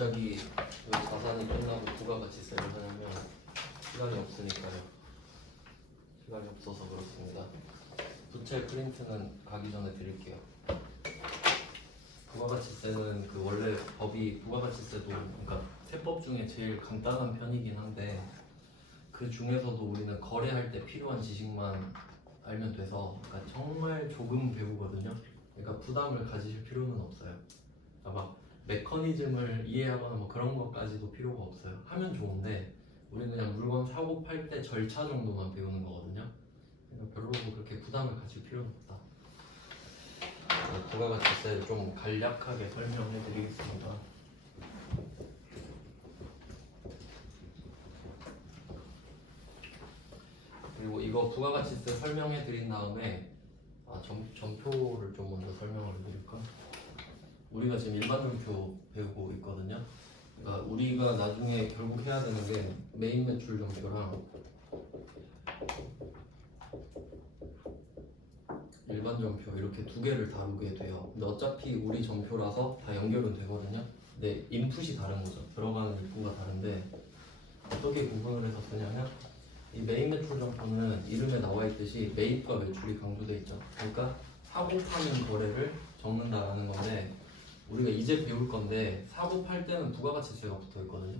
갑자기 왜 자산이 끝나고 부가가치세를 하냐면 시간이 없으니까요. 시간이 없어서 그렇습니다. 부채 프린트는 가기 전에 드릴게요. 부가가치세는 그 원래 법이 부가가치세도 그러니까 세법 중에 제일 간단한 편이긴 한데 그 중에서도 우리는 거래할 때 필요한 지식만 알면 돼서 그러니까 정말 조금 배우거든요. 그러니까 부담을 가지실 필요는 없어요. 그러니까 막 메커니즘을 이해하거나 뭐 그런 것까지도 필요가 없어요. 하면 좋은데 우리는 그냥 물건 사고 팔 때 절차 정도만 배우는 거거든요. 그러니까 별로 그렇게 부담을 가질 필요는 없다. 부가가치세를 좀 간략하게 설명해 드리겠습니다. 그리고 이거 부가가치세 설명해 드린 다음에 전표를 좀 먼저 설명을 드릴까? 우리가 지금 일반 전표 배우고 있거든요. 그러니까 우리가 나중에 결국 해야 되는 게 메인 매출 전표랑 일반 전표 이렇게 두 개를 다루게 돼요. 근데 어차피 우리 전표라서 다 연결은 되거든요. 근데 인풋이 다른 거죠. 들어가는 입구가 다른데 어떻게 구분을 해서 쓰냐면 이 메인 매출 전표는 이름에 나와 있듯이 매입과 매출이 강조돼 있죠. 그러니까 사고 파는 거래를 적는다라는 건데 우리가 이제 배울 건데 사고 팔 때는 부가가치세가 붙어 있거든요.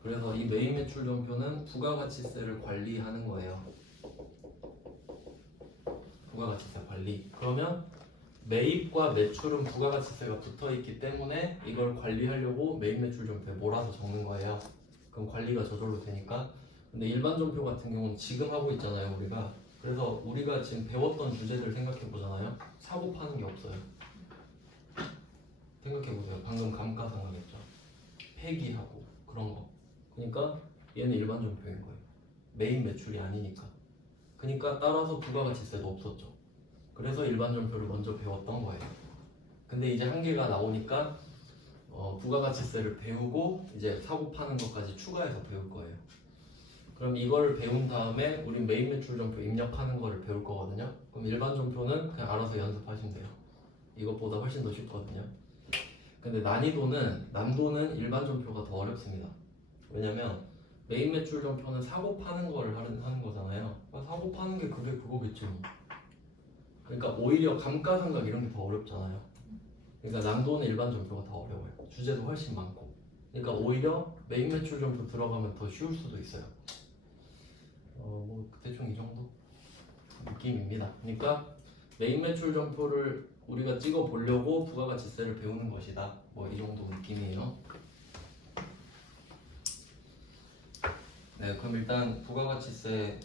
그래서 이 메인 매출 전표는 부가가치세를 관리하는 거예요. 부가가치세 관리. 그러면 매입과 매출은 부가가치세가 붙어 있기 때문에 이걸 관리하려고 메인 매출 전표에 몰아서 적는 거예요. 그럼 관리가 저절로 되니까. 근데 일반 전표 같은 경우는 지금 하고 있잖아요, 우리가. 그래서 우리가 지금 배웠던 주제들 생각해 보잖아요. 사고 파는 게 없어요. 생각해 보세요. 방금 감가상각했죠. 폐기하고 그런 거. 그러니까 얘는 일반 전표인 거예요. 메인 매출이 아니니까. 그러니까 따라서 부가가치세도 없었죠. 그래서 일반 전표를 먼저 배웠던 거예요. 근데 이제 한계가 나오니까 부가가치세를 배우고 이제 사고 파는 것까지 추가해서 배울 거예요. 그럼 이걸 배운 다음에 우리 메인 매출 전표 입력하는 거를 배울 거거든요. 그럼 일반 전표는 그냥 알아서 연습하시면 돼요. 이것보다 훨씬 더 쉽거든요. 근데 난도는 일반 전표가 더 어렵습니다. 왜냐면 메인 매출 전표는 사고 파는 걸 하는 거잖아요. 사고 파는 게 그게 그거겠지 뭐. 그러니까 오히려 감가상각 이런 게 더 어렵잖아요. 그러니까 난도는 일반 전표가 더 어려워요. 주제도 훨씬 많고. 그러니까 오히려 메인 매출 전표 들어가면 더 쉬울 수도 있어요. 뭐 대충 이 정도 느낌입니다. 그러니까 메인 매출 전표를 우리가 찍어 보려고 부가가치세를 배우는 것이다. 뭐 이 정도 느낌이에요. 네, 그럼 일단 부가가치세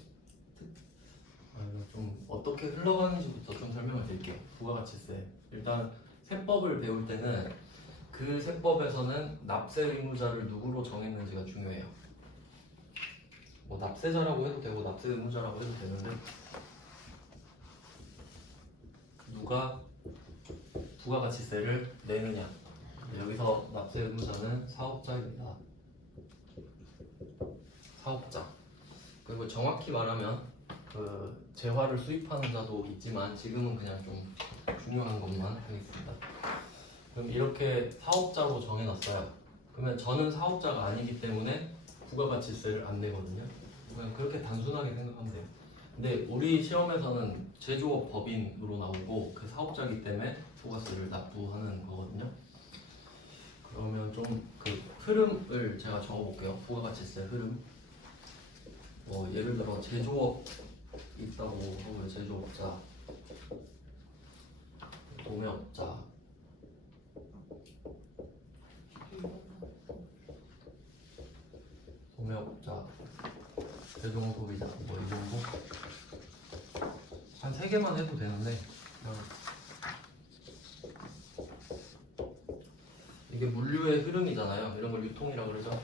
좀 어떻게 흘러가는지부터 좀 설명을 드릴게요. 부가가치세 일단 세법을 배울 때는 그 세법에서는 납세 의무자를 누구로 정했는지가 중요해요. 뭐 납세자라고 해도 되고 납세 의무자라고 해도 되는데 누가 부가가치세를 내느냐. 여기서 납세 의무자는 사업자입니다. 사업자. 그리고 정확히 말하면 그 재화를 수입하는 자도 있지만 지금은 그냥 좀 중요한 것만 하겠습니다. 그럼 이렇게 사업자로 정해놨어요. 그러면 저는 사업자가 아니기 때문에 부가가치세를 안 내거든요. 그냥 그렇게 단순하게 생각하면 돼요. 근데 우리 시험에서는 제조업 법인으로 나오고 그 사업자이기 때문에 부가세를 납부하는 거거든요. 그러면 좀 그 흐름을 제가 적어볼게요. 부가가치세 흐름. 예를 들어 제조업 있다고 하고요. 제조업자, 도매업자, 대중소비자 뭐 이 정도 한 3개만 해도 되는데 이게 물류의 흐름이잖아요. 이런 걸 유통이라고 그러죠.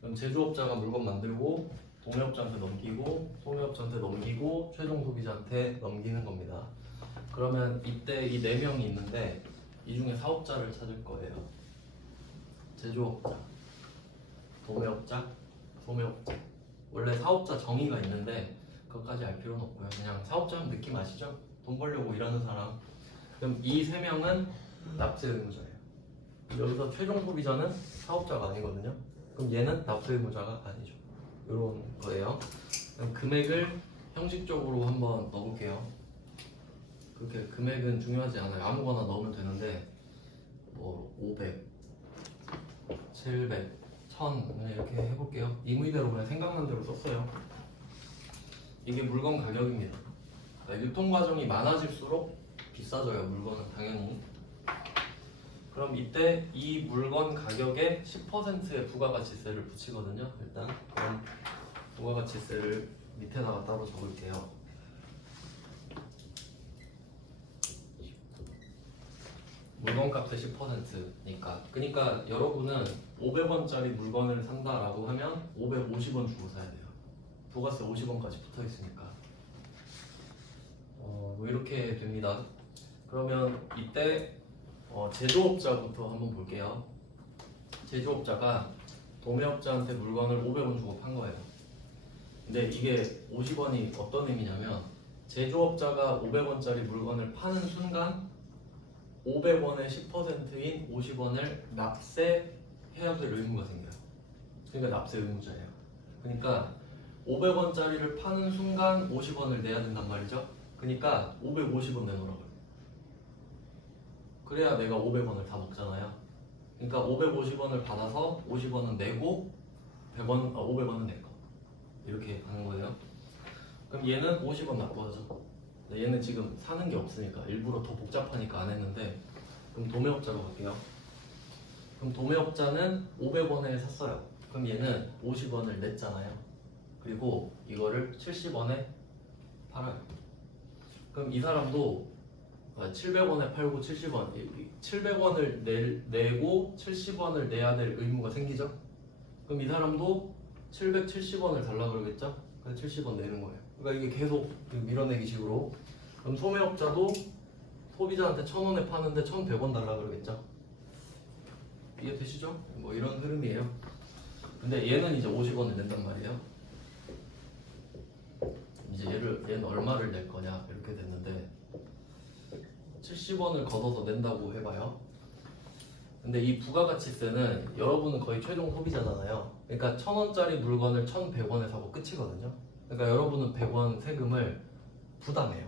그럼 제조업자가 물건 만들고 도매업자한테 넘기고 소매업자한테 넘기고 최종 소비자한테 넘기는 겁니다. 그러면 이때 이 4명이 있는데 이 중에 사업자를 찾을 거예요. 제조업자, 도매업자, 소매업자. 원래 사업자 정의가 있는데 그것까지 알 필요는 없고요. 그냥 사업자는 느낌 아시죠? 돈 벌려고 일하는 사람. 그럼 이 3명은 납세 의무자예요. 여기서 최종 소비자는 사업자가 아니거든요. 그럼 얘는 납부 의무자가 아니죠. 이런 거예요. 그럼 금액을 형식적으로 한번 넣어볼게요. 그렇게 금액은 중요하지 않아요. 아무거나 넣으면 되는데 뭐 500, 700, 1000 이렇게 해볼게요. 임의대로 그냥 생각난 대로 썼어요. 이게 물건 가격입니다. 그러니까 유통 과정이 많아질수록 비싸져요. 물건은 당연히. 그럼 이때 이 물건 가격에 10%의 부가가치세를 붙이거든요. 일단 그럼 부가가치세를 밑에다가 따로 적을게요. 물건값의 10%니까. 그러니까 여러분은 500원짜리 물건을 산다라고 하면 550원 주고 사야 돼요. 부가세 50원까지 붙어 있으니까. 뭐 이렇게 됩니다. 그러면 이때 제조업자부터 한번 볼게요. 제조업자가 도매업자한테 물건을 500원 주고 판 거예요. 근데 이게 50원이 어떤 의미냐면 제조업자가 500원짜리 물건을 파는 순간 500원의 10%인 50원을 납세해야 될 의무가 생겨요. 그러니까 납세 의무자예요. 그러니까 500원짜리를 파는 순간 50원을 내야 된단 말이죠. 그러니까 550원 내놓으라고요. 그래야 내가 500원을 다 먹잖아요. 그러니까 550원을 받아서 50원은 내고 500원은 내 거. 이렇게 하는 거예요. 그럼 얘는 50원 납부하죠. 얘는 지금 사는 게 없으니까 일부러 더 복잡하니까 안 했는데, 그럼 도매업자로 갈게요. 그럼 도매업자는 500원에 샀어요. 그럼 얘는 50원을 냈잖아요. 그리고 이거를 70원에 팔아요. 그럼 이 사람도 700원에 팔고 700원을 내고 70원을 내야 될 의무가 생기죠. 그럼 이 사람도 770원을 달라 그러겠죠. 그래서 70원 내는 거예요. 그러니까 이게 계속 밀어내기 식으로. 그럼 소매업자도 소비자한테 1000원에 파는데 1100원 달라 그러겠죠. 이해되시죠? 뭐 이런 흐름이에요. 근데 얘는 이제 50원을 낸단 말이에요. 이제 얘는 얼마를 낼 거냐 이렇게 됐는데 70원을 걷어서 낸다고 해봐요. 근데 이 부가가치세는 여러분은 거의 최종 소비자잖아요. 그러니까 1000원짜리 물건을 1100원에 사고 끝이거든요. 그러니까 여러분은 100원 세금을 부담해요.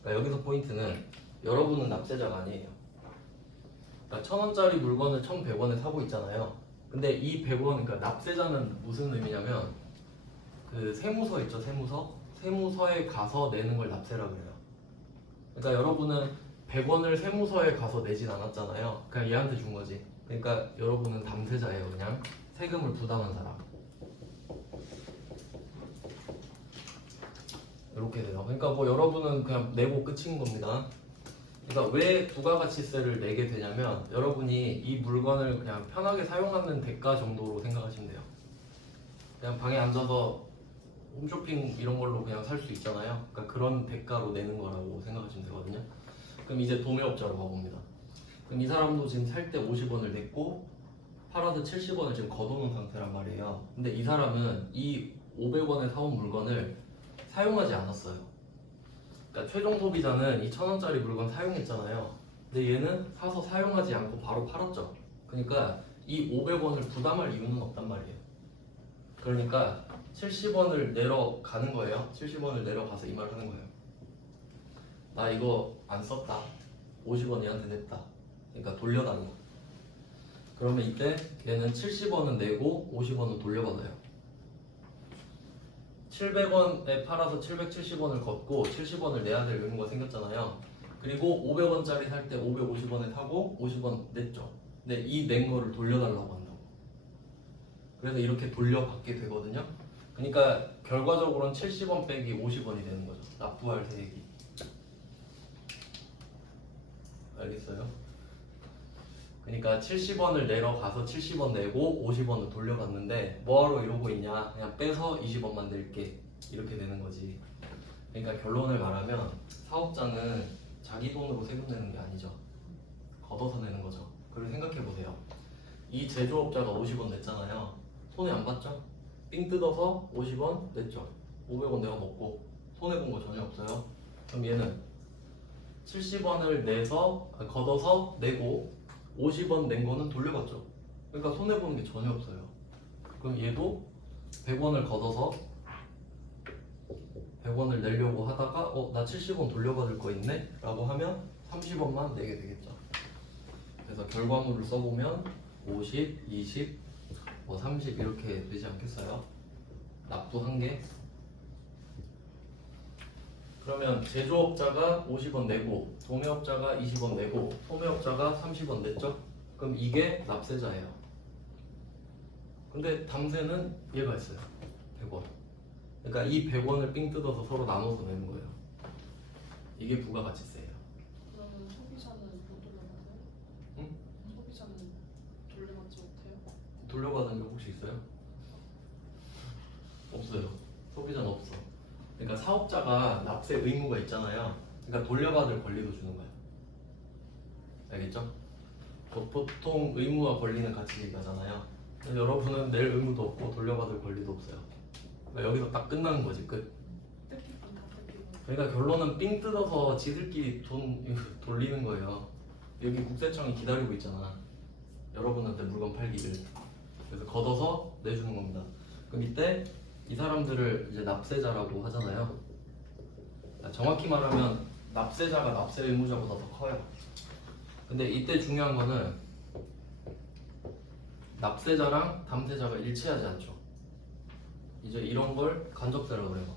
그러니까 여기서 포인트는 여러분은 납세자가 아니에요. 그러니까 1000원짜리 물건을 1100원에 사고 있잖아요. 근데 이 100원, 그러니까 납세자는 무슨 의미냐면 그 세무서 있죠, 세무서? 세무서에 가서 내는 걸 납세라고 해요. 그러니까 여러분은 100원을 세무서에 가서 내진 않았잖아요. 그냥 얘한테 준 거지. 그러니까 여러분은 담세자예요. 그냥 세금을 부담한 사람. 이렇게 돼요. 그러니까 뭐 여러분은 그냥 내고 끝인 겁니다. 그러니까 왜 부가가치세를 내게 되냐면 여러분이 이 물건을 그냥 편하게 사용하는 대가 정도로 생각하시면 돼요. 그냥 방에 앉아서 홈쇼핑 이런 걸로 그냥 살 수 있잖아요. 그러니까 그런 대가로 내는 거라고 생각하시면 되거든요. 그럼 이제 도매업자로 가봅니다. 그럼 이 사람도 지금 살 때 50원을 냈고 팔아서 70원을 지금 걷어놓은 상태란 말이에요. 근데 이 사람은 이 500원에 사온 물건을 사용하지 않았어요. 그러니까 최종 소비자는 이 1000원짜리 물건 사용했잖아요. 근데 얘는 사서 사용하지 않고 바로 팔았죠. 그러니까 이 500원을 부담할 이유는 없단 말이에요. 그러니까 70원을 내러 가는 거예요. 70원을 내러 가서 이 말을 하는 거예요. 나 이거 안 썼다. 50원 얘한테 냈다. 그러니까 돌려달라. 그러면 이때 얘는 70원은 내고 50원은 돌려받아요. 700원에 팔아서 770원을 걷고 70원을 내야 될 의무가 생겼잖아요. 그리고 500원짜리 살 때 550원에 사고 50원 냈죠. 근데 이 낸 거를 돌려달라고 한다고. 그래서 이렇게 돌려받게 되거든요. 그러니까 결과적으로는 70원 빼기 50원이 되는 거죠. 납부할 세액이. 알겠어요? 그러니까 70원을 내러 가서 70원 내고 50원을 돌려받는데 뭐하러 이러고 있냐, 그냥 빼서 20원만 낼게, 이렇게 되는 거지. 그러니까 결론을 말하면 사업자는 자기 돈으로 세금 내는 게 아니죠. 걷어서 내는 거죠. 그리고 생각해보세요. 이 제조업자가 50원 냈잖아요. 손해 안 봤죠? 삥 뜯어서 50원 냈죠. 500원 내가 먹고 손해본 거 전혀 없어요. 그럼 얘는 70원을 내서 걷어서 내고 50원 낸 거는 돌려받죠. 그러니까 손해보는 게 전혀 없어요. 그럼 얘도 100원을 걷어서 100원을 내려고 하다가 나 70원 돌려받을 거 있네? 라고 하면 30원만 내게 되겠죠. 그래서 결과물을 써보면 50, 20, 30 이렇게 되지 않겠어요? 납부 1개. 그러면 제조업자가 50원 내고 도매업자가 20원 내고 소매업자가 30원 냈죠? 그럼 이게 납세자예요. 근데 담세는 얘가 있어요. 100원. 그러니까 이 100원을 삥 뜯어서 서로 나눠서 내는 거예요. 이게 부가가치세예요. 그러면 소비자는 못 돌려받아요? 응? 소비자는 돌려받지 못해요? 돌려받은 적 혹시 있어요? 없어요. 소비자는 없어. 그러니까 사업자가 납세 의무가 있잖아요. 그러니까 돌려받을 권리도 주는 거예요. 알겠죠? 보통 의무와 권리는 같이 얘기하잖아요. 여러분은 낼 의무도 없고 돌려받을 권리도 없어요. 그러니까 여기서 딱 끝나는 거지, 끝. 뜯기고 다 뜯기고. 그러니까 결론은 삥 뜯어서 지들끼리 돈 돌리는 거예요. 여기 국세청이 기다리고 있잖아. 여러분한테 물건 팔기를. 그래서 걷어서 내주는 겁니다. 그럼 이때 이 사람들을 이제 납세자라고 하잖아요. 정확히 말하면 납세자가 납세 의무자보다 더 커요. 근데 이때 중요한 거는 납세자랑 담세자가 일치하지 않죠. 이제 이런 걸 간접세라고 그래요.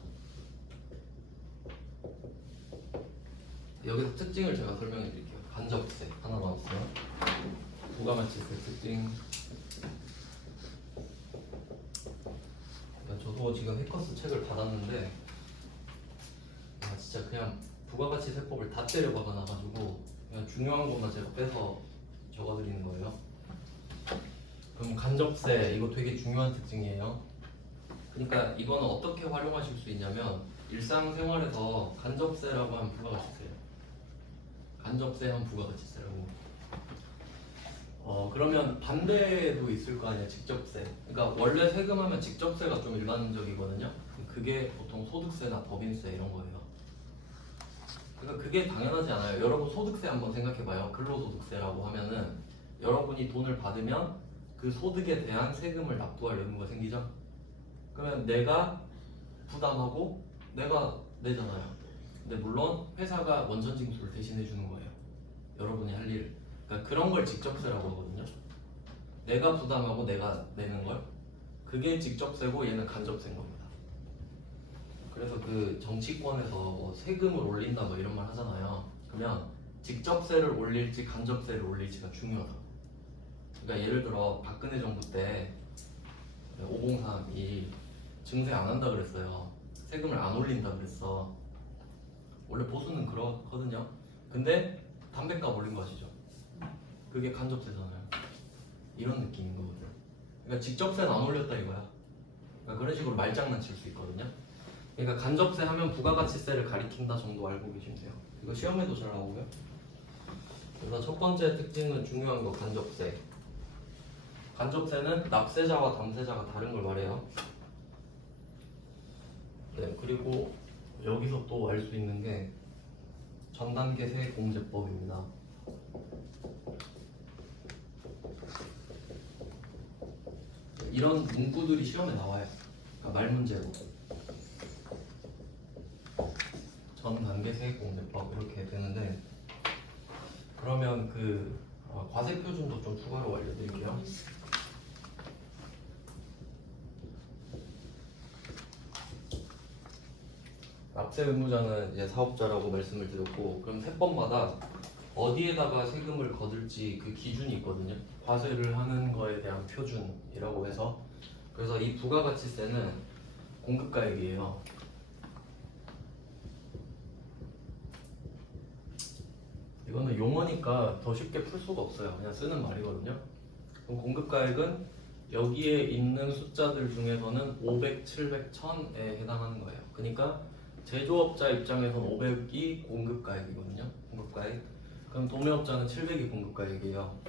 여기서 특징을 제가 설명해 드릴게요. 간접세 하나 나왔어요. 부가가치세 특징. 저도 지금 해커스 책을 받았는데 진짜 그냥 부가가치세법을 다 때려박아놔가지고 그냥 중요한 것만 제가 빼서 적어드리는 거예요. 그럼 간접세 이거 되게 중요한 특징이에요. 그러니까 이거는 어떻게 활용하실 수 있냐면 일상생활에서 간접세라고 하면 부가가치세예요. 간접세 하면 부가가치세라고. 그러면 반대도 있을 거 아니야, 직접세. 그러니까 원래 세금하면 직접세가 좀 일반적이거든요. 그게 보통 소득세나 법인세 이런 거예요. 그러니까 그게 당연하지 않아요. 여러분 소득세 한번 생각해봐요. 근로소득세라고 하면은 여러분이 돈을 받으면 그 소득에 대한 세금을 납부할 의무가 생기죠. 그러면 내가 부담하고 내가 내잖아요. 근데 물론 회사가 원천징수를 대신해 주는 거예요. 여러분이 할 일을. 그러니까 그런 걸 직접세라고 하거든요. 내가 부담하고 내가 내는 걸. 그게 직접세고 얘는 간접세인 겁니다. 그래서 그 정치권에서 뭐 세금을 올린다 뭐 이런 말 하잖아요. 그러면 직접세를 올릴지 간접세를 올릴지가 중요하다. 그러니까 예를 들어 박근혜 정부 때 503이 증세 안 한다 그랬어요. 세금을 안 올린다 그랬어. 원래 보수는 그렇거든요. 근데 담배값 올린 거 아시죠? 그게 간접세잖아요. 이런 느낌인 거거든요. 그러니까 직접세는 안 올렸다 이거야. 그러니까 그런 식으로 말장난칠 수 있거든요. 그러니까 간접세 하면 부가가치세를 가리킨다 정도 알고 계시면 돼요. 이거 시험에도 잘 나오고요. 그래서 첫 번째 특징은 중요한 거 간접세. 간접세는 납세자와 담세자가 다른 걸 말해요. 네, 그리고 여기서 또 알 수 있는 게 전단계 세액공제법입니다. 이런 문구들이 시험에 나와요. 그러니까 말 문제로. 전 단계 세액공제법 이렇게 되는데 그러면 그 과세 표준도 좀 추가로 알려드릴게요. 납세 의무자는 이제 사업자라고 말씀을 드렸고 그럼 세법마다 어디에다가 세금을 거둘지 그 기준이 있거든요. 과세를 하는 거에 대한 표준이라고 해서 그래서 이 부가가치세는 공급가액이에요. 이거는 용어니까 더 쉽게 풀 수가 없어요. 그냥 쓰는 말이거든요. 그럼 공급가액은 여기에 있는 숫자들 중에서는 500, 700, 1000에 해당하는 거예요. 그러니까 제조업자 입장에서는 500이 공급가액이거든요. 공급가액. 그럼 도매업자는 700이 공급가액이에요.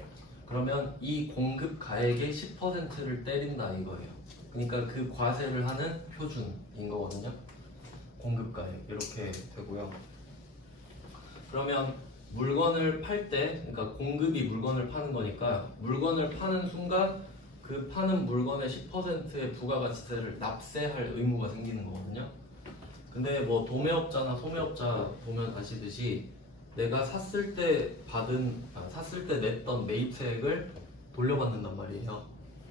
그러면 이 공급가액의 10%를 때린다 이거예요. 그러니까 그 과세를 하는 표준인 거거든요. 공급가액 이렇게 되고요. 그러면 물건을 팔 때, 그러니까 공급이 물건을 파는 거니까 물건을 파는 순간 그 파는 물건의 10%의 부가가치세를 납세할 의무가 생기는 거거든요. 근데 뭐 도매업자나 소매업자 보면 아시듯이 내가 샀을 때 샀을 때 냈던 매입세액을 돌려받는단 말이에요.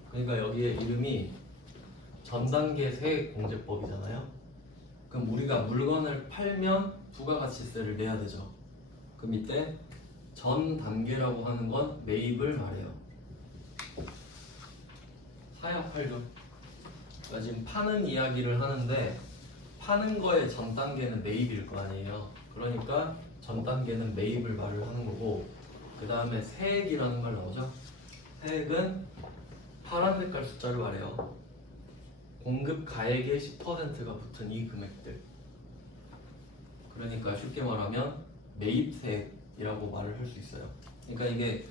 그러니까 여기에 이름이 전단계 세액공제법이잖아요. 그럼 우리가 물건을 팔면 부가가치세를 내야 되죠. 그 밑에 전 단계라고 하는 건 매입을 말해요. 사야 팔죠. 그러니까 지금 파는 이야기를 하는데 파는 거의 전 단계는 매입일 거 아니에요. 그러니까 전 단계는 매입을 말을 하는 거고, 그 다음에 세액이라는 말 나오죠. 세액은 파란 색깔 숫자를 말해요. 공급 가액의 10%가 붙은 이 금액들. 그러니까 쉽게 말하면 매입세액이라고 말을 할 수 있어요. 그러니까 이게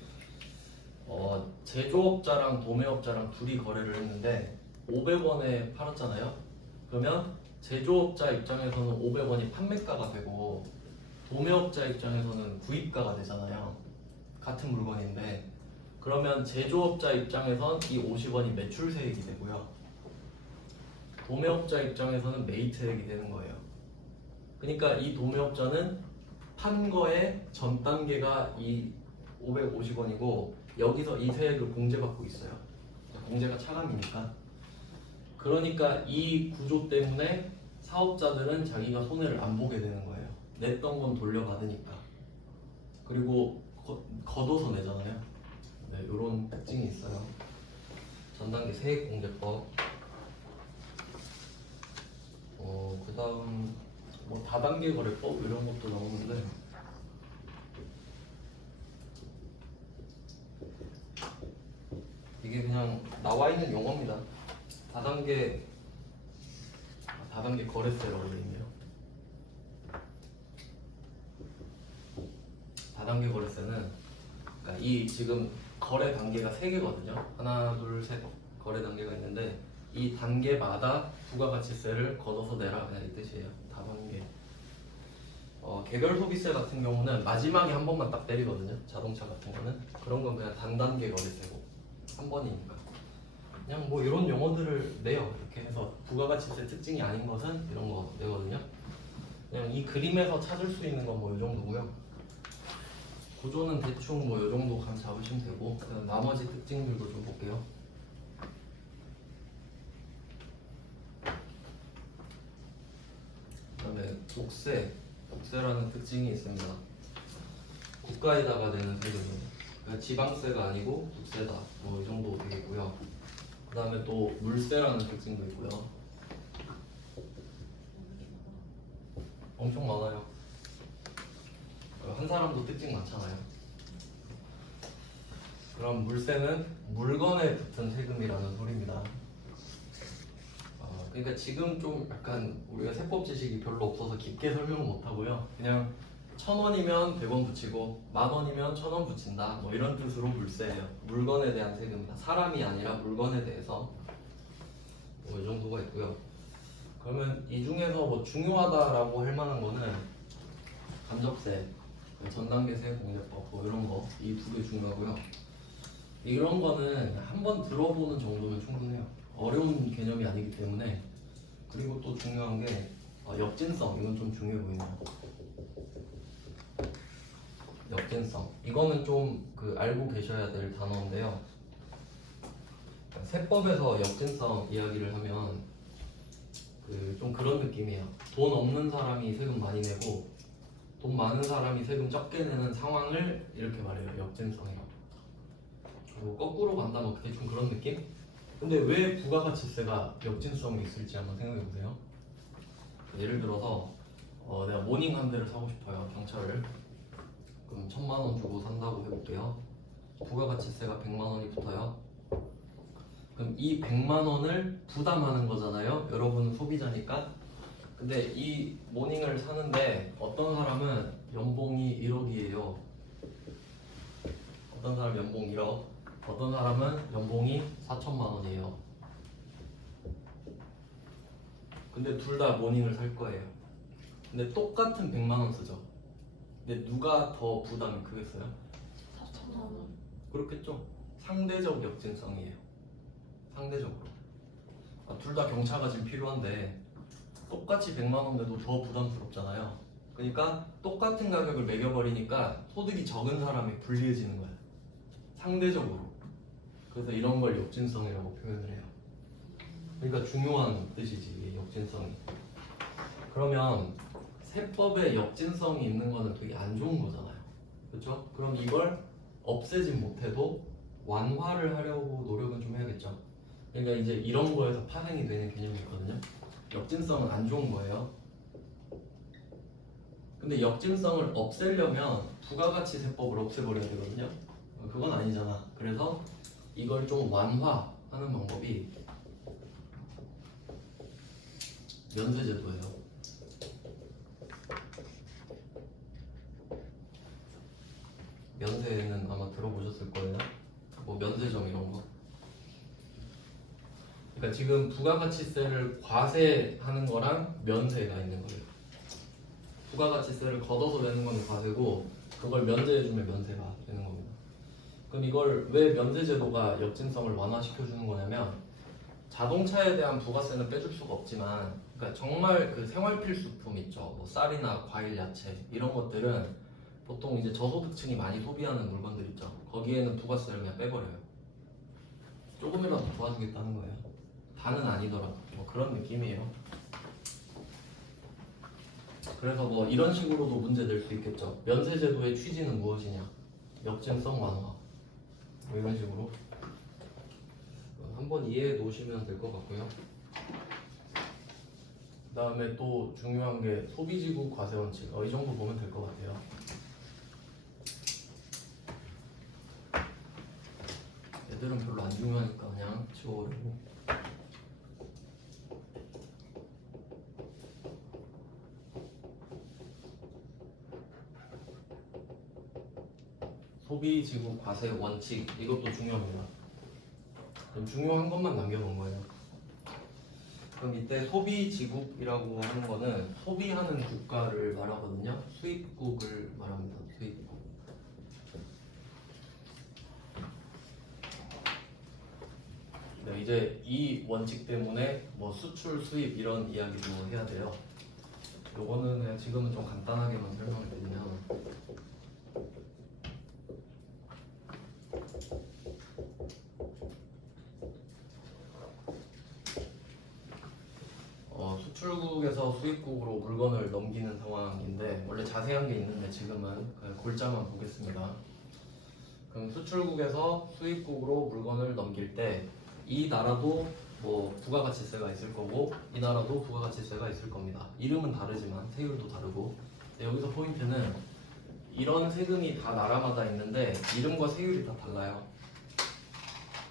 제조업자랑 도매업자랑 둘이 거래를 했는데 500원에 팔았잖아요. 그러면 제조업자 입장에서는 500원이 판매가가 되고 도매업자 입장에서는 구입가가 되잖아요. 같은 물건인데, 그러면 제조업자 입장에선 이 50원이 매출세액이 되고요. 도매업자 입장에서는 매입세액이 되는 거예요. 그러니까 이 도매업자는 판 거의 전 단계가 이 550원이고 여기서 이 세액을 공제받고 있어요. 공제가 차감이니까. 그러니까 이 구조 때문에 사업자들은 자기가 손해를 안 보게 되는 거예요. 냈던 건 돌려받으니까. 그리고 걷어서 내잖아요. 네, 이런 특징이 있어요. 전단계 세액공제법. 그 다음 뭐 다단계 거래법 이런 것도 나오는데, 이게 그냥 나와 있는 용어입니다. 다단계 거래세라고 되어 있네요. 다단계 거래세는 그러니까 이 지금 거래 단계가 3개거든요. 하나, 둘, 셋 거래 단계가 있는데 이 단계마다 부가가치세를 걷어서 내라, 그냥 이 뜻이에요. 다단계. 개별 소비세 같은 경우는 마지막에 한 번만 딱 때리거든요. 자동차 같은 거는 그런 건 그냥 단단계 거래세고 한 번이니까. 그냥 뭐 이런 용어들을 내요. 이렇게 해서 부가가치세 특징이 아닌 것은 이런 거 내거든요. 그냥 이 그림에서 찾을 수 있는 건 뭐 이 정도고요. 구조는 대충 뭐 이 정도 감 잡으시면 되고, 그냥 나머지 특징들도 좀 볼게요. 그다음에 국세라는 특징이 있습니다. 국가에다가 내는 세금이에요. 그러니까 지방세가 아니고 국세다. 뭐 이 정도 되겠고요. 그다음에 또 물세라는 특징도 있고요. 엄청 많아요. 한 사람도 특징 많잖아요. 그럼 물세는 물건에 붙은 세금이라는 소리입니다. 그러니까 지금 좀 약간 우리가 세법 지식이 별로 없어서 깊게 설명은 못하고요. 그냥 1,000원이면 100원 붙이고 10,000원이면 1,000원 붙인다. 뭐 이런 뜻으로 물세예요. 물건에 대한 세금이다. 사람이 아니라 물건에 대해서 뭐 이 정도가 있고요. 그러면 이 중에서 뭐 중요하다라고 할 만한 거는 간접세, 전단계 세액공제법 뭐 이런 거, 이 두 개 중요하고요. 이런 거는 한번 들어보는 정도면 충분해요. 어려운 개념이 아니기 때문에. 그리고 또 중요한 게 역진성, 이건 좀 중요해 보이네요. 역진성, 이거는 좀 알고 계셔야 될 단어인데요. 세법에서 역진성 이야기를 하면 좀 그런 느낌이에요. 돈 없는 사람이 세금 많이 내고 돈 많은 사람이 세금 적게 내는 상황을 이렇게 말해요. 역진성이라고. 그리고 거꾸로 간다면 그게 좀 그런 느낌? 근데 왜 부가가치세가 역진성이 있을지 한번 생각해 보세요. 예를 들어서 내가 모닝 한 대를 사고 싶어요. 경차를. 그럼 1,000만 원 주고 산다고 해볼게요. 부가가치세가 100만 원이 붙어요. 그럼 이 100만 원을 부담하는 거잖아요. 여러분은 소비자니까. 근데 이 모닝을 사는데 어떤 사람은 연봉이 1억이에요. 어떤 사람 연봉 1억, 어떤 사람은 연봉이 4천만 원이에요. 근데 둘 다 모닝을 살 거예요. 근데 똑같은 100만 원 쓰죠. 근데 누가 더 부담이 크겠어요? 4,000원. 그렇겠죠. 상대적 역진성이에요. 상대적으로. 둘 다 경차가 지금 필요한데 똑같이 100만 원 내도 더 부담스럽잖아요. 그러니까 똑같은 가격을 매겨버리니까 소득이 적은 사람이 불리해지는 거예요. 상대적으로. 그래서 이런 걸 역진성이라고 표현을 해요. 그러니까 중요한 뜻이지, 역진성이. 그러면 세법에 역진성이 있는 거는 되게 안 좋은 거잖아요. 그렇죠? 그럼 이걸 없애진 못해도 완화를 하려고 노력은 좀 해야겠죠. 그러니까 이제 이런 거에서 파생이 되는 개념이 있거든요. 역진성은 안 좋은 거예요. 근데 역진성을 없애려면 부가가치 세법을 없애버려야 되거든요. 그건 아니잖아. 그래서 이걸 좀 완화하는 방법이 면세제도예요. 면세는 아마 들어보셨을 거예요. 뭐 면세점 이런 거. 그러니까 지금 부가가치세를 과세하는 거랑 면세가 있는 거예요. 부가가치세를 걷어서 내는 건 과세고 그걸 면제해주면 면세가 되는 겁니다. 그럼 이걸 왜 면세제도가 역진성을 완화시켜주는 거냐면 자동차에 대한 부가세는 빼줄 수가 없지만 그러니까 정말 그 생활 필수품 있죠. 뭐 쌀이나 과일, 야채 이런 것들은 보통 이제 저소득층이 많이 소비하는 물건들 있죠. 거기에는 부가세를 그냥 빼버려요. 조금이라도 도와주겠다는 거예요. 다는 아니더라도 뭐 그런 느낌이에요. 그래서 뭐 이런 식으로도 문제 될 수 있겠죠. 면세제도의 취지는 무엇이냐? 역진성 완화. 뭐 이런 식으로 한번 이해해 놓으시면 될 것 같고요. 그 다음에 또 중요한 게 소비지구 과세 원칙. 이 정도 보면 될 것 같아요. 얘들은 별로 안 중요하니까 그냥 치워버리고. 소비지구 과세 원칙 이것도 중요합니다. 그럼 중요한 것만 남겨놓은 거예요. 그럼 이때 소비지국이라고 하는 거는 소비하는 국가를 말하거든요. 수입국을 말합니다. 수입국. 네, 이제 이 원칙 때문에 뭐 수출, 수입 이런 이야기도 해야 돼요. 요거는 그냥 지금은 좀 간단하게만 설명을 드리면 수출국에서 수입국으로 물건을 넘기는 상황인데 원래 자세한 게 있는데 지금은 그냥 골자만 보겠습니다. 그럼 수출국에서 수입국으로 물건을 넘길 때 이 나라도 뭐 부가가치세가 있을 거고 이 나라도 부가가치세가 있을 겁니다. 이름은 다르지만 세율도 다르고 여기서 포인트는 이런 세금이 다 나라마다 있는데 이름과 세율이 다 달라요.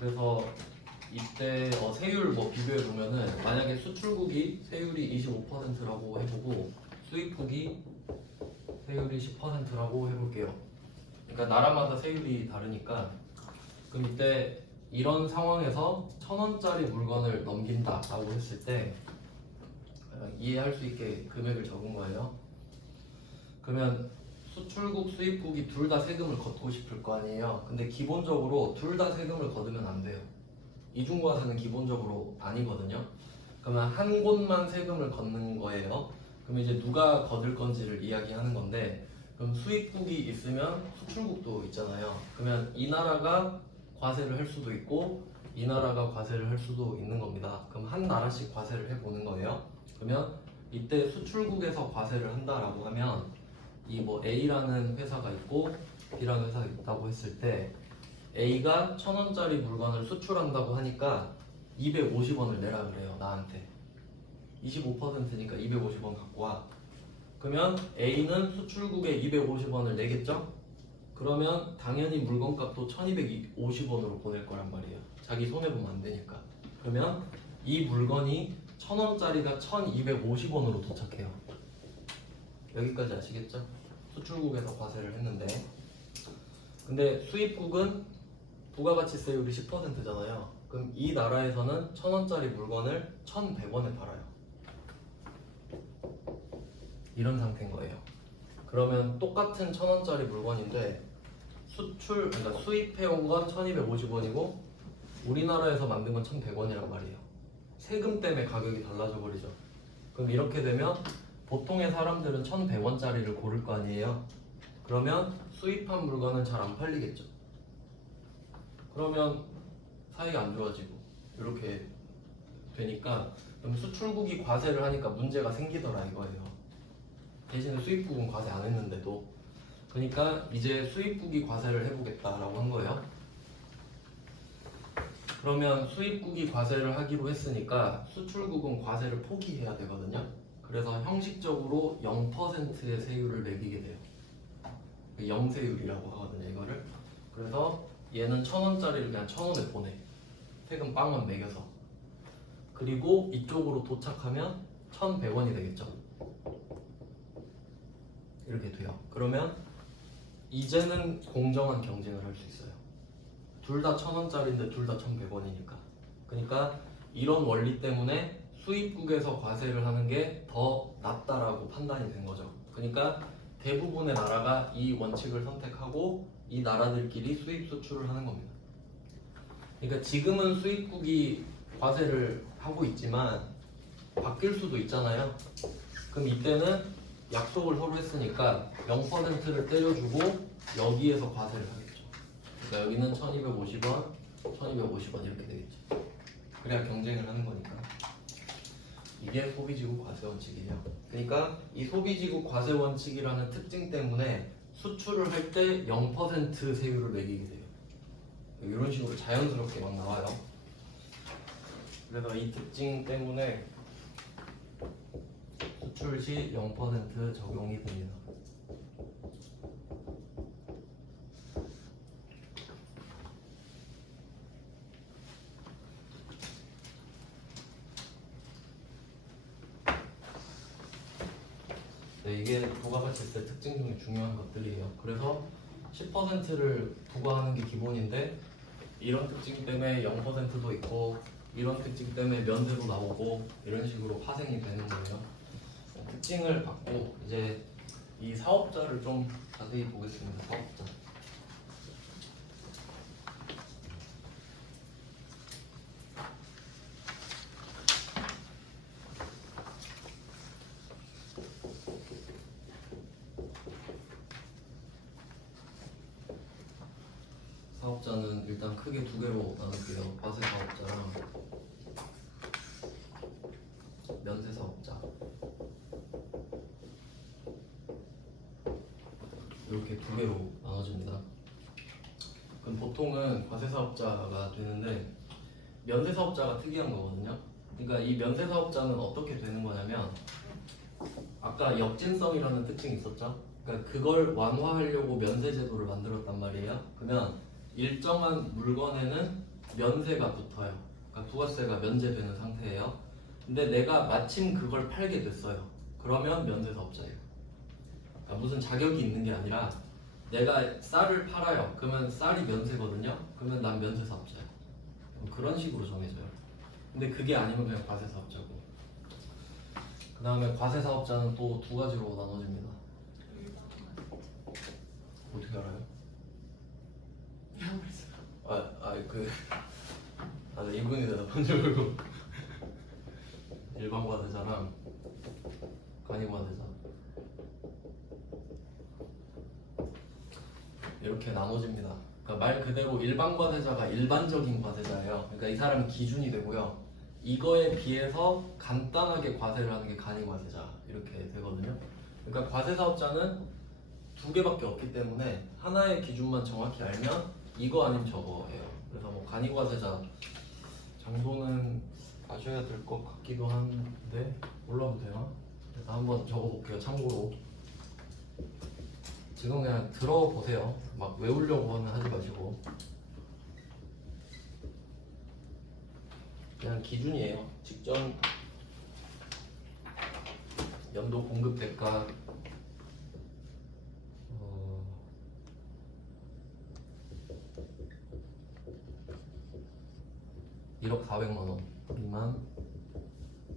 그래서 이때 세율 뭐 비교해 보면은 만약에 수출국이 세율이 25%라고 해보고 수입국이 세율이 10%라고 해볼게요. 그러니까 나라마다 세율이 다르니까 그럼 이때 이런 상황에서 1,000원짜리 물건을 넘긴다라고 했을 때 이해할 수 있게 금액을 적은 거예요. 그러면 수출국, 수입국이 둘 다 세금을 걷고 싶을 거 아니에요. 근데 기본적으로 둘 다 세금을 걷으면 안 돼요. 이중과세는 기본적으로 아니거든요. 그러면 한 곳만 세금을 걷는 거예요. 그럼 이제 누가 걷을 건지를 이야기하는 건데 그럼 수입국이 있으면 수출국도 있잖아요. 그러면 이 나라가 과세를 할 수도 있고 이 나라가 과세를 할 수도 있는 겁니다. 그럼 한 나라씩 과세를 해보는 거예요. 그러면 이때 수출국에서 과세를 한다라고 하면 이 뭐 A라는 회사가 있고 B라는 회사가 있다고 했을 때 A가 1,000원짜리 물건을 수출한다고 하니까 250원을 내라 그래요. 나한테 25%니까 250원 갖고 와. 그러면 A는 수출국에 250원을 내겠죠? 그러면 당연히 물건값도 1,250원으로 보낼 거란 말이에요. 자기 손해보면 안 되니까. 그러면 이 물건이 1,000원짜리가 1,250원으로 도착해요. 여기까지 아시겠죠? 수출국에서 과세를 했는데 근데 수입국은 부가가치세율이 10%잖아요. 그럼 이 나라에서는 1,000원짜리 물건을 1,100원에 팔아요. 이런 상태인 거예요. 그러면 똑같은 1,000원짜리 물건인데 그러니까 수입해온 건 1,250원이고 우리나라에서 만든 건 1,100원이란 말이에요. 세금 때문에 가격이 달라져 버리죠. 그럼 이렇게 되면 보통의 사람들은 1,100원짜리를 고를 거 아니에요. 그러면 수입한 물건은 잘 안 팔리겠죠. 그러면 사이가 안 좋아지고 이렇게 되니까 그럼 수출국이 과세를 하니까 문제가 생기더라 이거예요. 대신에 수입국은 과세 안 했는데도. 그러니까 이제 수입국이 과세를 해보겠다라고 한 거예요. 그러면 수입국이 과세를 하기로 했으니까 수출국은 과세를 포기해야 되거든요. 그래서 형식적으로 0%의 세율을 매기게 돼요. 영세율이라고 하거든요 이거를. 그래서 얘는 1,000원짜리를 그냥 1,000원에 보내. 세금 빵만 매겨서. 그리고 이쪽으로 도착하면 1,100원이 되겠죠. 이렇게 돼요. 그러면 이제는 공정한 경쟁을 할 수 있어요. 둘 다 1,000원짜리인데 둘 다 1,100원이니까. 그러니까 이런 원리 때문에 수입국에서 과세를 하는 게 더 낫다라고 판단이 된 거죠. 그러니까 대부분의 나라가 이 원칙을 선택하고 이 나라들끼리 수입 수출을 하는 겁니다. 그러니까 지금은 수입국이 과세를 하고 있지만 바뀔 수도 있잖아요. 그럼 이때는 약속을 서로 했으니까 0%를 때려주고 여기에서 과세를 하겠죠. 그러니까 여기는 1,250원, 1,250원 이렇게 되겠죠. 그래야 경쟁을 하는 거니까. 이게 소비지국 과세 원칙이에요. 그러니까 이 소비지국 과세 원칙이라는 특징 때문에 수출을 할 때 0% 세율을 매기게 돼요. 이런 식으로 자연스럽게 막 나와요. 그래서 이 특징 때문에 수출 시 0% 적용이 됩니다. 네, 이게 부가가치세 특징 중에 중요한 것들이에요. 그래서 10%를 부과하는 게 기본인데 이런 특징 때문에 0%도 있고 이런 특징 때문에 면세도 나오고 이런 식으로 파생이 되는 거예요. 특징을 받고 이제 이 사업자를 좀 자세히 보겠습니다. 사업자. 사업자는 일단 크게 두 개로 나눌게요. 과세 사업자랑 면세 사업자. 이렇게 두 개로 나눠집니다. 그럼 보통은 과세 사업자가 되는데 면세 사업자가 특이한 거거든요. 그러니까 이 면세 사업자는 어떻게 되는 거냐면 아까 역진성이라는 특징이 있었죠. 그러니까 그걸 완화하려고 면세 제도를 만들었단 말이에요. 그러면 일정한 물건에는 면세가 붙어요. 그러니까 부가세가 면제되는 상태예요. 근데 내가 마침 그걸 팔게 됐어요. 그러면 면세 사업자예요. 그러니까 무슨 자격이 있는 게 아니라 내가 쌀을 팔아요. 그러면 쌀이 면세거든요. 그러면 난 면세 사업자예요. 그런 식으로 정해져요. 근데 그게 아니면 그냥 과세 사업자고. 그 다음에 과세 사업자는 또 두 가지로 나눠집니다. 어떻게 알아요? 이분이 대답한 줄 알고. 일반 과세자랑 간이 과세자 이렇게 나눠집니다. 그러니까 말 그대로 일반 과세자가 일반적인 과세자예요. 그러니까 이 사람이 기준이 되고요. 이거에 비해서 간단하게 과세를 하는 게 간이 과세자 이렇게 되거든요. 그러니까 과세 사업자는 두 개밖에 없기 때문에 하나의 기준만 정확히 알면 이거 아니면 저거예요. 그래서 뭐 간이 과세자 정도는 아셔야 될 것 같기도 한데 몰라도 되나? 일단 한번 적어볼게요. 참고로 지금 그냥 들어보세요. 막 외우려고는 하지 마시고 그냥 기준이에요. 직전 연도 공급 대가 1억 400만 원 미만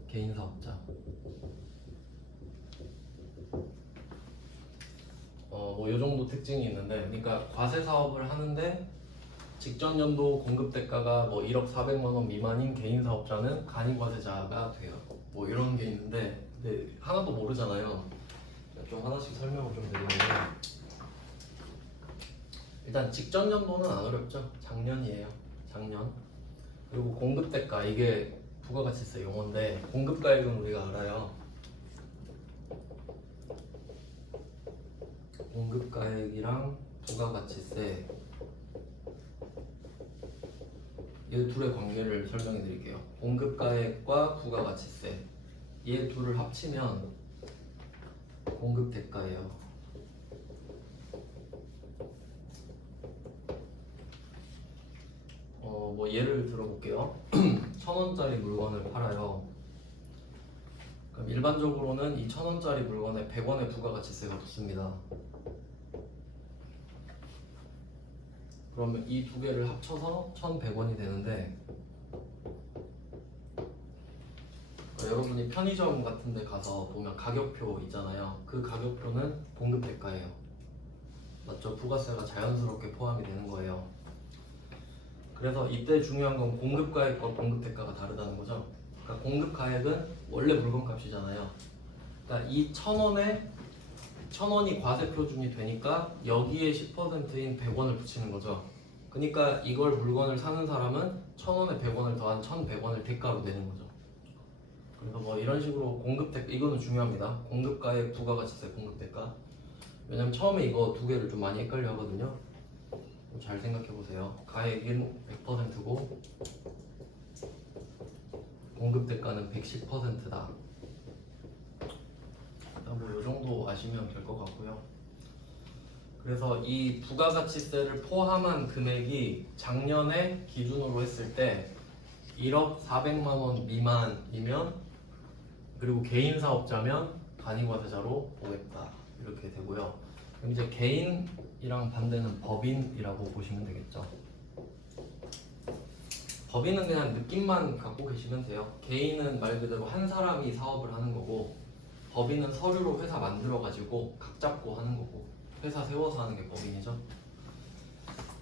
개인 사업자. 뭐 이 정도 특징이 있는데, 그러니까 과세 사업을 하는데 직전 연도 공급 대가가 뭐 1억 400만 원 미만인 개인 사업자는 간이과세자가 돼요. 뭐 이런 게 있는데, 근데 하나도 모르잖아요. 좀 하나씩 설명을 좀 드리면, 일단 직전 연도는 안 어렵죠. 작년이에요. 작년. 그리고 공급 대가, 이게 부가가치세 용어인데, 공급가액은 우리가 알아요. 공급가액이랑 부가가치세, 이 둘의 관계를 설명해 드릴게요. 공급가액과 부가가치세, 이 둘을 합치면 공급대가예요. 뭐 예를 들어볼게요. 1,000원짜리 물건을 팔아요. 그럼 일반적으로는 이 1,000원짜리 물건에 100원의 부가가치세가 붙습니다. 그러면 이 두 개를 합쳐서 1,100원이 되는데, 여러분이 편의점 같은 데 가서 보면 가격표 있잖아요. 그 가격표는 공급대가예요. 맞죠? 부가세가 자연스럽게 포함이 되는 거예요. 그래서 이때 중요한 건 공급가액과 공급대가가 다르다는 거죠. 그러니까 공급가액은 원래 물건값이잖아요. 그러니까 이 1,000원이 과세 표준이 되니까 여기에 10%인 100원을 붙이는 거죠. 그러니까 이걸 물건을 사는 사람은 1,000원에 100원을 더한 1,100원을 대가로 내는 거죠. 그래서 뭐 이런 식으로 공급대가, 이거는 중요합니다. 공급가액, 부가가치세, 공급대가. 왜냐면 처음에 이거 두 개를 좀 많이 헷갈려 하거든요. 잘 생각해 보세요. 가액은 100%고 공급대가는 110%다. 일단 뭐 이 정도 아시면 될 것 같고요. 그래서 이 부가가치세를 포함한 금액이 작년에 기준으로 했을 때 1억 400만 원 미만이면, 그리고 개인 사업자면 간이과세자로 보겠다, 이렇게 되고요. 그럼 이제 개인이랑 반대는 법인이라고 보시면 되겠죠. 법인은 그냥 느낌만 갖고 계시면 돼요. 개인은 말 그대로 한 사람이 사업을 하는 거고, 법인은 서류로 회사 만들어가지고 각 잡고 하는 거고, 회사 세워서 하는 게 법인이죠.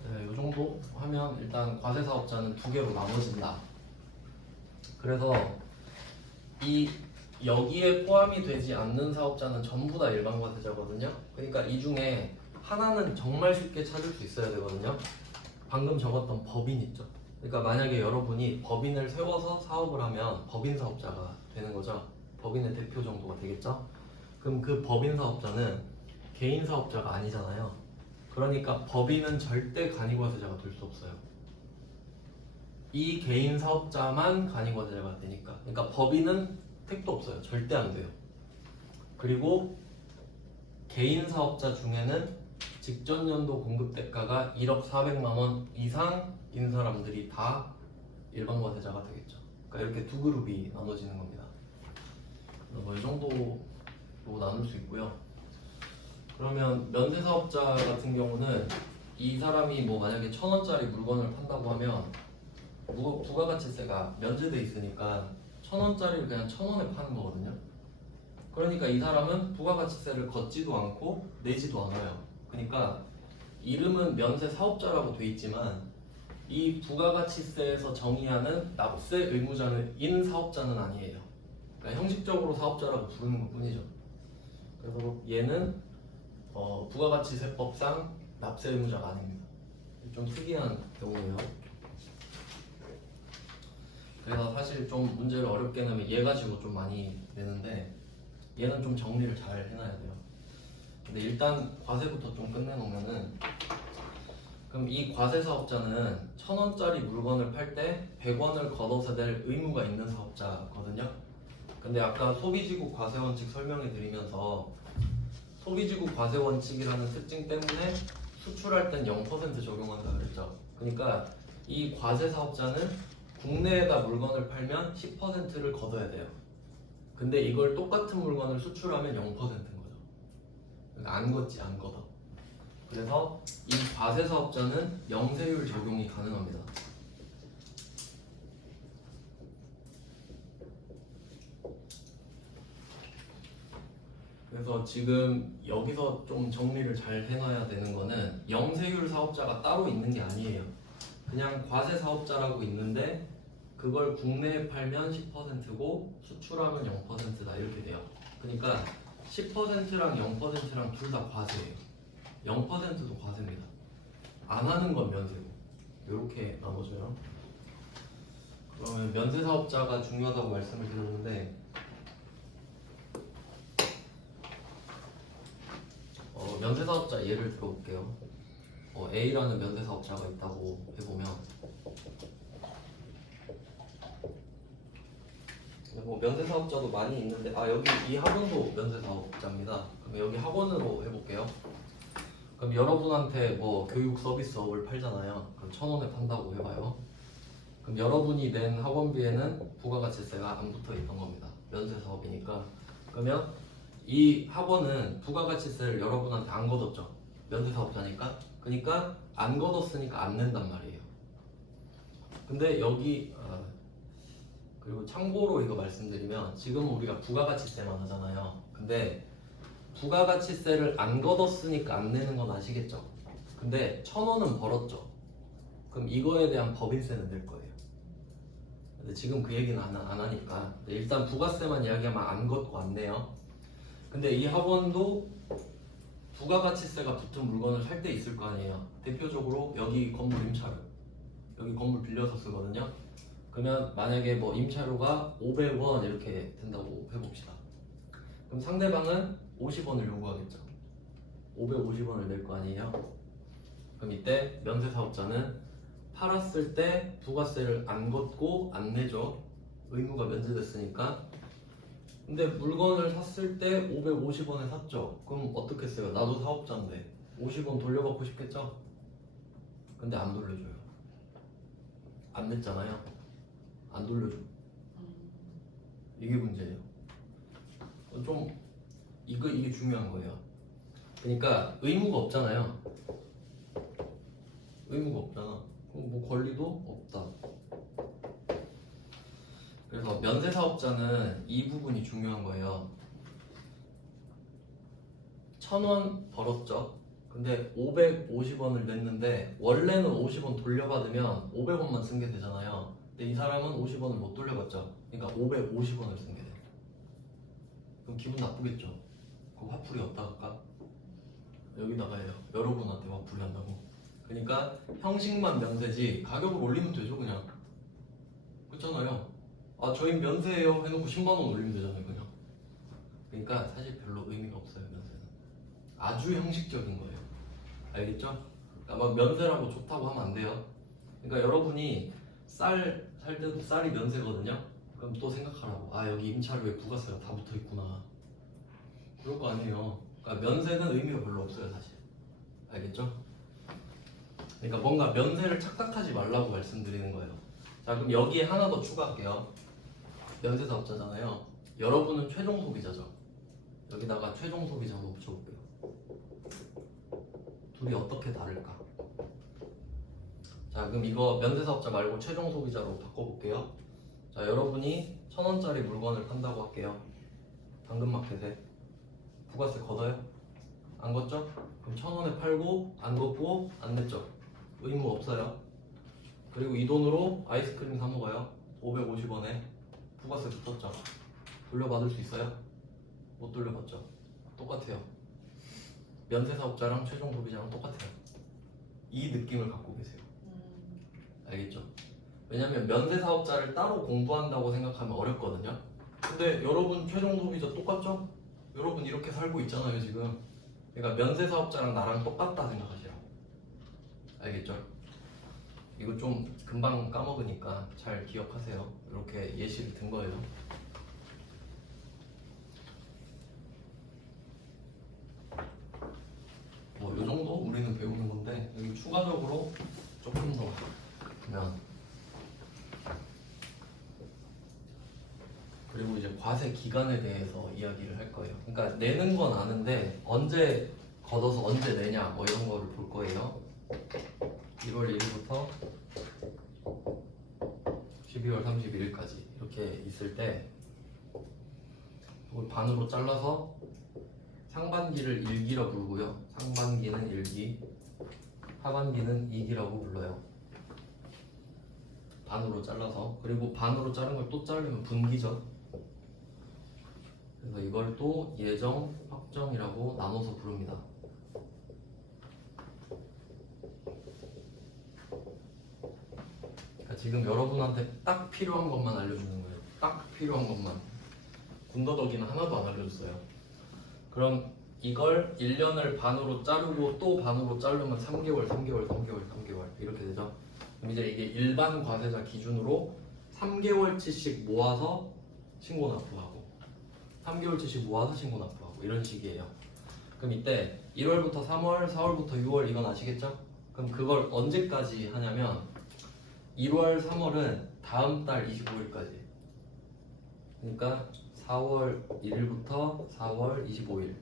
네, 이 정도 하면 일단 과세사업자는 두 개로 나눠진다. 그래서 여기에 포함이 되지 않는 사업자는 전부 다 일반 과세자거든요. 그러니까 이 중에 하나는 정말 쉽게 찾을 수 있어야 되거든요. 방금 적었던 법인 있죠. 그러니까 만약에 여러분이 법인을 세워서 사업을 하면 법인 사업자가 되는 거죠. 법인의 대표 정도가 되겠죠. 그럼 그 법인 사업자는 개인 사업자가 아니잖아요. 그러니까 법인은 절대 간이과세자가 될 수 없어요. 이 개인 사업자만 간이과세자가 되니까. 그러니까 법인은 택도 없어요. 절대 안 돼요. 그리고 개인 사업자 중에는 직전 연도 공급 대가가 1억 400만 원 이상인 사람들이 다 일반 과세자가 되겠죠. 그러니까 이렇게 두 그룹이 나눠지는 겁니다. 뭐 이 정도로 나눌 수 있고요. 그러면 면세 사업자 같은 경우는 이 사람이 뭐 만약에 1,000원짜리 물건을 판다고 하면 부가가치세가 면제돼 있으니까 1,000원짜리를 그냥 1,000원에 파는 거거든요. 그러니까 이 사람은 부가가치세를 걷지도 않고 내지도 않아요. 그러니까 이름은 면세 사업자라고 돼 있지만 이 부가가치세에서 정의하는 납세 의무자인 사업자는 아니에요. 그러니까 형식적으로 사업자라고 부르는 것 뿐이죠. 그래서 얘는 부가가치세법상 납세 의무자가 아닙니다. 좀 특이한 경우예요. 그래서 사실 좀 문제를 어렵게 내면 얘 가지고 좀 많이 내는데, 얘는 좀 정리를 잘 해놔야 돼요. 근데 일단 과세부터 좀 끝내놓으면은, 그럼 이 과세 사업자는 1,000원짜리 물건을 팔 때 100원을 걷어서 낼 의무가 있는 사업자거든요. 근데 아까 소비지국 과세 원칙 설명해 드리면서 소비지국 과세 원칙이라는 특징 때문에 수출할 땐 0% 적용한다 그랬죠. 그러니까 이 과세 사업자는 국내에다 물건을 팔면 10%를 걷어야 돼요. 근데 이걸 똑같은 물건을 수출하면 0%인 거죠. 그러니까 안 걷지, 안 걷어. 그래서 이 과세 사업자는 영세율 적용이 가능합니다. 그래서 지금 여기서 좀 정리를 잘 해놔야 되는 거는 영세율 사업자가 따로 있는 게 아니에요. 그냥 과세 사업자라고 있는데 그걸 국내에 팔면 10%고 수출하면 0%다 이렇게 돼요. 그러니까 10%랑 0%랑 둘 다 과세예요. 0%도 과세입니다. 안 하는 건 면세고 이렇게 나눠져요. 그러면 면세 사업자가 중요하다고 말씀을 드렸는데 면세 사업자 예를 들어볼게요. A라는 면세 사업자가 있다고 해보면 뭐 면세 사업자도 많이 있는데 여기 이 학원도 면세 사업자입니다. 그럼 여기 학원으로 해볼게요. 그럼 여러분한테 뭐 교육 서비스업을 팔잖아요. 그럼 1,000원에 판다고 해봐요. 그럼 여러분이 낸 학원비에는 부가가치세가 안 붙어 있던 겁니다. 면세 사업이니까. 그러면 이 학원은 부가가치세를 여러분한테 안 걷었죠. 면세 사업자니까. 그러니까 안 걷었으니까 안 낸단 말이에요. 근데 여기 그리고 참고로 이거 말씀드리면 지금 우리가 부가가치세만 하잖아요. 근데 부가가치세를 안 걷었으니까 안 내는 건 아시겠죠? 근데 1,000원은 벌었죠. 그럼 이거에 대한 법인세는 낼 거예요. 근데 지금 그 얘기는 안 하니까 일단 부가세만 이야기하면 안 걷고 안 내요. 근데 이 학원도 부가가치세가 붙은 물건을 살 때 있을 거 아니에요. 대표적으로 여기 건물 임차료, 여기 건물 빌려서 쓰거든요. 그러면 만약에 뭐 임차료가 500원 이렇게 된다고 해봅시다. 그럼 상대방은 50원을 요구하겠죠. 550원을 낼 거 아니에요. 그럼 이때 면세 사업자는 팔았을 때 부가세를 안 걷고 안 내죠. 의무가 면제됐으니까. 근데 물건을 샀을 때 550원에 샀죠. 그럼 어떻게 써요? 나도 사업자인데 50원 돌려받고 싶겠죠? 근데 안 돌려줘요. 안 냈잖아요. 안 돌려줘. 이게 문제예요. 좀 이게 중요한 거예요. 그러니까 의무가 없잖아요. 의무가 없잖아. 그럼 뭐 권리도 없다. 그래서 면세 사업자는 이 부분이 중요한 거예요. 1,000원 벌었죠. 근데 550원을 냈는데 원래는 50원 돌려받으면 500원만 쓴 게 되잖아요. 근데 이 사람은 50원을 못 돌려받죠. 그러니까 550원을 쓴 게 돼. 그럼 기분 나쁘겠죠. 그럼 화풀이 어디다 갈까? 여기다가 해요. 여러분한테 화풀이 한다고. 그러니까 형식만 면세지 가격을 올리면 되죠 그냥. 그렇잖아요. 저희 면세예요 해놓고 10만원 올리면 되잖아요 그냥. 그러니까 사실 별로 의미가 없어요 면세는. 아주 형식적인 거예요. 알겠죠? 그러니까 막 면세라고 좋다고 하면 안 돼요. 그러니까 여러분이 쌀 살 때도 쌀이 면세거든요. 그럼 또 생각하라고. 여기 임차료에 부가세가 다 붙어 있구나. 그럴 거 아니에요. 그러니까 면세는 의미가 별로 없어요 사실. 알겠죠? 그러니까 뭔가 면세를 착각하지 말라고 말씀드리는 거예요. 자, 그럼 여기에 하나 더 추가할게요. 면세 사업자잖아요. 여러분은 최종 소비자죠. 여기다가 최종 소비자 한번 붙여볼게요. 둘이 어떻게 다를까? 자, 그럼 이거 면세 사업자 말고 최종 소비자로 바꿔볼게요. 자, 여러분이 1,000원짜리 물건을 판다고 할게요. 당근마켓에 부가세 걷어요? 안 걷죠? 그럼 1,000원에 팔고 안 걷고 안 냈죠? 의무 없어요. 그리고 이 돈으로 아이스크림 사 먹어요. 550원에 부가세 붙었죠. 돌려받을 수 있어요? 못 돌려받죠. 똑같아요. 면세 사업자랑 최종 소비자랑 똑같아요. 이 느낌을 갖고 계세요. 알겠죠? 왜냐면 면세 사업자를 따로 공부한다고 생각하면 어렵거든요. 근데 여러분 최종 소비자 똑같죠? 여러분 이렇게 살고 있잖아요 지금. 그러니까 면세 사업자랑 나랑 똑같다 생각하시라고. 알겠죠? 이거 좀 금방 까먹으니까 잘 기억하세요. 이렇게 예시를 든 거예요. 뭐 이 정도 우리는 배우는 건데 여기 추가적으로 조금 더 보면 그리고 이제 과세 기간에 대해서 이야기를 할 거예요. 그러니까 내는 건 아는데 언제 걷어서 언제 내냐 뭐 이런 거를 볼 거예요. 1월 1일부터 12월 31일까지 이렇게 있을 때 이걸 반으로 잘라서 상반기를 1기라 부르고요. 상반기는 1기, 하반기는 2기라고 불러요. 반으로 잘라서. 그리고 반으로 자른 걸 또 자르면 분기죠. 그래서 이걸 또 예정, 확정이라고 나눠서 부릅니다. 그러니까 지금 여러분한테 딱 필요한 것만 알려주는 거예요. 딱 필요한 것만. 군더더기는 하나도 안 알려줬어요. 그럼 이걸 1년을 반으로 자르고 또 반으로 자르면 3개월 이렇게 되죠. 그럼 이제 이게 일반 과세자 기준으로 3개월치씩 모아서 신고 납부하고 3개월치씩 모아서 신고 납부하고 이런 식이에요. 그럼 이때 1월부터 3월, 4월부터 6월 이건 아시겠죠? 그럼 그걸 언제까지 하냐면 1월, 3월은 다음 달 25일까지. 그러니까 4월 1일부터 4월 25일.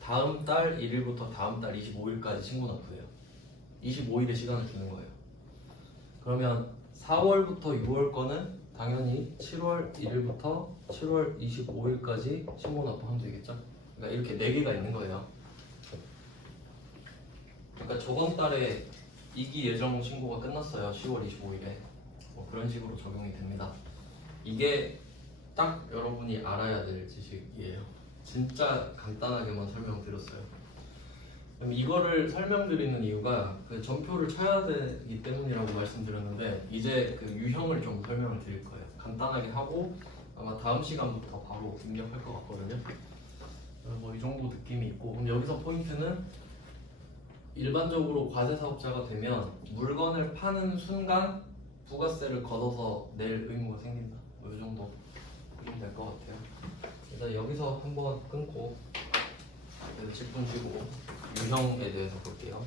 다음 달 1일부터 다음 달 25일까지 신고 납부해요. 25일의 시간을 주는 거예요. 그러면 4월부터 6월 거는 당연히 7월 1일부터 7월 25일까지 신고 납부하면 되겠죠? 그러니까 이렇게 4개가 있는 거예요. 그러니까 저번 달에 2기 예정 신고가 끝났어요. 10월 25일에. 뭐 그런 식으로 적용이 됩니다. 이게 딱 여러분이 알아야 될 지식이에요. 진짜 간단하게만 설명드렸어요. 그럼 이거를 설명드리는 이유가 그 전표를 쳐야 되기 때문이라고 말씀드렸는데 이제 그 유형을 좀 설명을 드릴 거예요. 간단하게 하고 아마 다음 시간부터 바로 입력할 것 같거든요. 뭐 이 정도 느낌이 있고, 근데 여기서 포인트는 일반적으로 과세사업자가 되면 물건을 파는 순간 부가세를 걷어서 낼 의무가 생긴다. 뭐 이 정도 보시면 될 것 같아요. 일단 여기서 한번 끊고 그래서 10분 쉬고 유형에 대해서 볼게요.